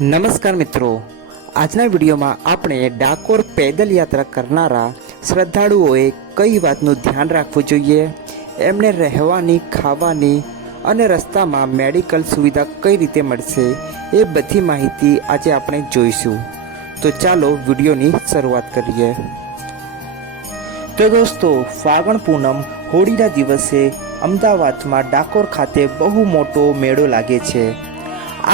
નમસ્કાર મિત્રો, આજના વિડીયોમાં આપણે ડાકોર પેદલ યાત્રા કરનારા શ્રદ્ધાળુઓએ કઈ વાતનું ધ્યાન રાખવું જોઈએ, એમને રહેવાની, ખાવાની અને રસ્તામાં મેડિકલ સુવિધા કઈ રીતે મળશે એ બધી માહિતી આજે આપણે જોઈશું. તો ચાલો વિડીયોની શરૂઆત કરીએ. તો દોસ્તો, ફાગણ પૂનમ હોળીના દિવસે અમદાવાદમાં ડાકોર ખાતે બહુ મોટો મેળો લાગે છે.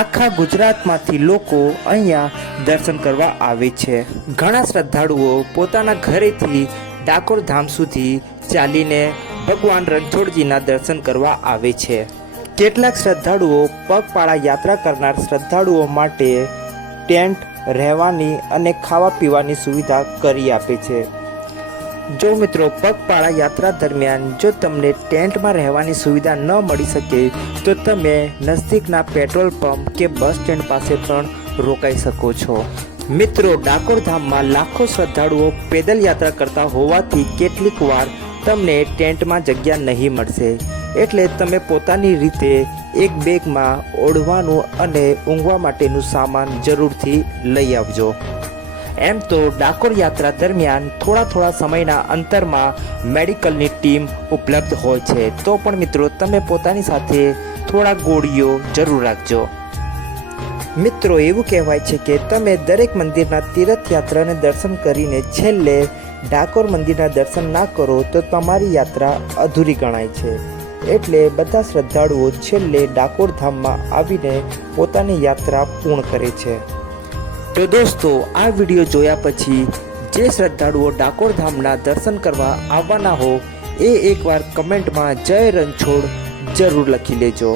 આખા ગુજરાતમાંથી લોકો અહીંયા દર્શન કરવા આવે છે. ઘણા શ્રદ્ધાળુઓ પોતાના ઘરેથી ડાકોર ધામ સુધી ચાલીને ભગવાન રણછોડજીના દર્શન કરવા આવે છે. કેટલાક શ્રદ્ધાળુઓ પગપાળા યાત્રા કરનાર શ્રદ્ધાળુઓ માટે ટેન્ટ, રહેવાની અને ખાવા પીવાની સુવિધા કરી આપે છે. જો મિત્રો, પગપાળા યાત્રા દરમિયાન જો તમને ટેન્ટમાં રહેવાની સુવિધા ન મળી શકે તો તમે નજદીકના પેટ્રોલ પંપ કે બસ સ્ટેન્ડ પાસે પણ રોકાઈ શકો છો. મિત્રો, ડાકોર ધામમાં લાખો શ્રદ્ધાળુઓ પેદલ યાત્રા કરતા હોવાથી કેટલીક વાર તમને ટેન્ટમાં જગ્યા નહીં મળશે, એટલે તમે પોતાની રીતે એક બેગમાં ઓઢવાનું અને ઊંઘવા માટેનું સામાન જરૂરથી લઈ આવજો. એમ તો ડાકોર યાત્રા દરમિયાન થોડા સમયના અંતરમાં મેડિકલની ટીમ ઉપલબ્ધ હોય છે, તો પણ મિત્રો તમે પોતાની સાથે થોડા ગોળીઓ જરૂર રાખજો. મિત્રો, એવું કહેવાય છે કે તમે દરેક મંદિરના તીર્થયાત્રાને દર્શન કરીને છેલ્લે ડાકોર મંદિરના દર્શન ના કરો તો તમારી યાત્રા અધૂરી ગણાય છે. એટલે બધા શ્રદ્ધાળુઓ છેલ્લે ડાકોર ધામમાં આવીને પોતાની યાત્રા પૂર્ણ કરે છે. તો દોસ્તો, આ વિડીયો જોયા પછી જે શ્રદ્ધાળુઓ ડાકોર ધામના દર્શન કરવા આવવાના હો એ એકવાર કમેન્ટમાં જય રણછોડ જરૂર લખી લેજો.